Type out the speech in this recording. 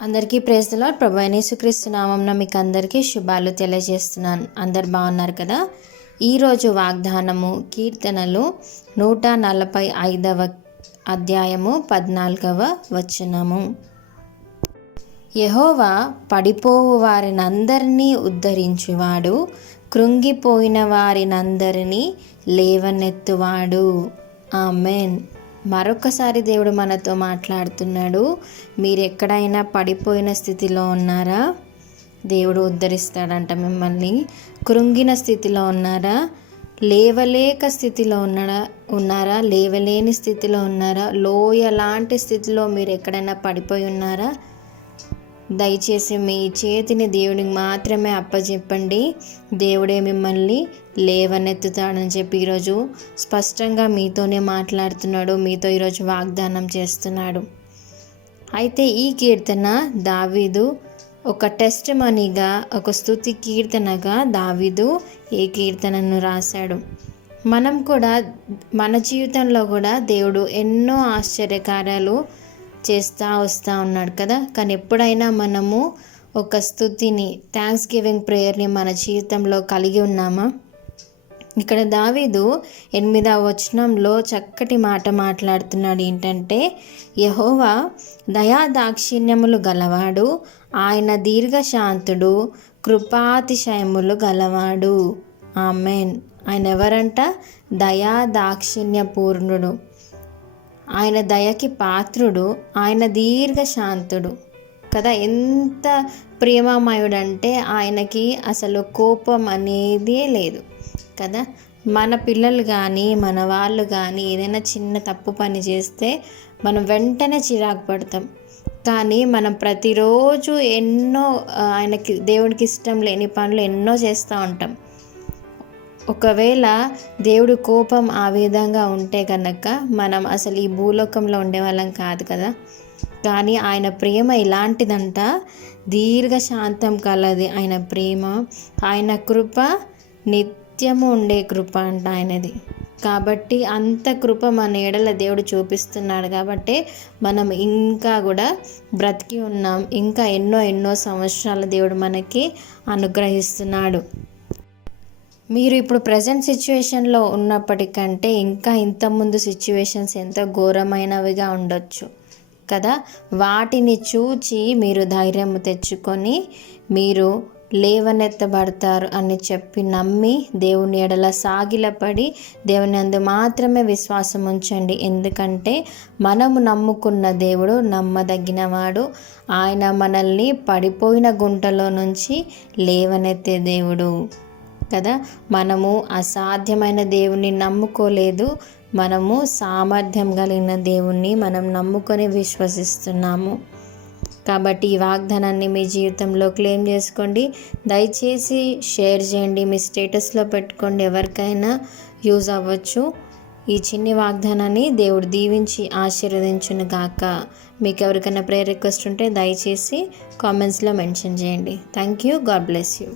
అందరికీ praise the lord. ప్రభు అయిన యేసుక్రీస్తు నామమున మీకు అందరికీ శుభాలు తెలియజేస్తున్నాను. అందరు బాగున్నారు కదా. ఈరోజు వాగ్దానము కీర్తనలు 145వ అధ్యాయము 14వ వచనము. యెహోవా పడిపోవు వారినందరినీ ఉద్ధరించువాడు, కృంగిపోయిన వారినందరినీ లేవనెత్తువాడు. ఆమెన్. మరొకసారి దేవుడు మనతో మాట్లాడుతున్నాడు. మీరు ఎక్కడైనా పడిపోయిన స్థితిలో ఉన్నారా? దేవుడు ఉద్ధరిస్తాడంట మిమ్మల్ని. కృంగిన స్థితిలో ఉన్నారా? లేవలేక స్థితిలో ఉన్నారా? లేవలేని స్థితిలో ఉన్నారా? లోయ లాంటి స్థితిలో మీరు ఎక్కడైనా పడిపోయి ఉన్నారా? దయచేసి మీ చేతిని దేవుడికి మాత్రమే అప్పచెప్పండి. దేవుడే మిమ్మల్ని లేవనెత్తుతాడని చెప్పి ఈరోజు స్పష్టంగా మీతోనే మాట్లాడుతున్నాడు. మీతో ఈరోజు వాగ్దానం చేస్తున్నాడు. అయితే ఈ కీర్తన దావీదు ఒక టెస్ట్ మనీగా, ఒక స్తుతి కీర్తనగా దావీదు ఈ కీర్తనను రాశాడు. మనం కూడా మన జీవితంలో కూడా దేవుడు ఎన్నో ఆశ్చర్యకార్యాలు చేస్తూ వస్తూ ఉన్నాడు కదా. కానీ ఎప్పుడైనా మనము ఒక స్తుతిని, థ్యాంక్స్ గివింగ్ ప్రేయర్ని మన జీవితంలో కలిగి ఉన్నామా? ఇక్కడ దావీదు 8వ వచనంలో చక్కటి మాట మాట్లాడుతున్నాడు. ఏంటంటే, యెహోవా దయా దాక్షిణ్యములు గలవాడు, ఆయన దీర్ఘశాంతుడు, కృపాతిశయములు గలవాడు. ఆమెన్. ఆయన ఎవరంట? దయా దాక్షిణ్య పూర్ణుడు, ఆయన దయకి పాత్రుడు, ఆయన దీర్ఘశాంతుడు కదా. ఎంత ప్రేమమయుడంటే ఆయనకి అసలు కోపం అనేదే లేదు కదా. మన పిల్లలు కానీ మన వాళ్ళు కానీ ఏదైనా చిన్న తప్పు పని చేస్తే మనం వెంటనే చిరాకు పడతాం. కానీ మనం ప్రతిరోజు ఎన్నో ఆయనకి, దేవుడికి ఇష్టం లేని పనులు ఎన్నో చేస్తూ ఉంటాం. ఒకవేళ దేవుడు కోపం ఆ విధంగా ఉంటే కనుక మనం అసలు ఈ భూలోకంలో ఉండేవాళ్ళం కాదు కదా. కానీ ఆయన ప్రేమ ఇలాంటిదంట, దీర్ఘశాంతం కలది ఆయన ప్రేమ. ఆయన కృప నిత్యము ఉండే కృప అంట ఆయనది. కాబట్టి అంత కృప మన ఎడల దేవుడు చూపిస్తున్నాడు. కాబట్టి మనం ఇంకా కూడా బ్రతికి ఉన్నాం. ఇంకా ఎన్నో సంవత్సరాల దేవుడు మనకి అనుగ్రహిస్తున్నాడు. మీరు ఇప్పుడు ప్రజెంట్ సిచ్యువేషన్లో ఉన్నప్పటికంటే ఇంకా ఇంతకుముందు సిచ్యువేషన్స్ ఎంతో ఘోరమైనవిగా ఉండొచ్చు కదా. వాటిని చూచి మీరు ధైర్యం తెచ్చుకొని మీరు లేవనెత్తబడతారు అని చెప్పి నమ్మి దేవుని ఎడల సాగిలపడి దేవుని అందు మాత్రమే విశ్వాసం ఉంచండి. ఎందుకంటే మనము నమ్ముకున్న దేవుడు నమ్మదగినవాడు. ఆయన మనల్ని పడిపోయిన గుంటలో నుంచి లేవనెత్తే దేవుడు కదా. మనము అసాధ్యమైన దేవుణ్ణి నమ్ముకోలేదు, మనము సామర్థ్యం కలిగిన దేవుణ్ణి మనం నమ్ముకొని విశ్వసిస్తున్నాము. కాబట్టి ఈ వాగ్దానాన్ని మీ జీవితంలో క్లెయిమ్ చేసుకోండి. దయచేసి షేర్ చేయండి, మీ స్టేటస్లో పెట్టుకోండి. ఎవరికైనా యూజ్ అవ్వచ్చు. ఈ చిన్ని వాగ్దానాన్ని దేవుడు దీవించి ఆశీర్వదించును గాక. మీకు ఎవరికైనా ప్రేయర్ రిక్వెస్ట్ ఉంటే దయచేసి కామెంట్స్లో మెన్షన్ చేయండి. Thank you. God bless you.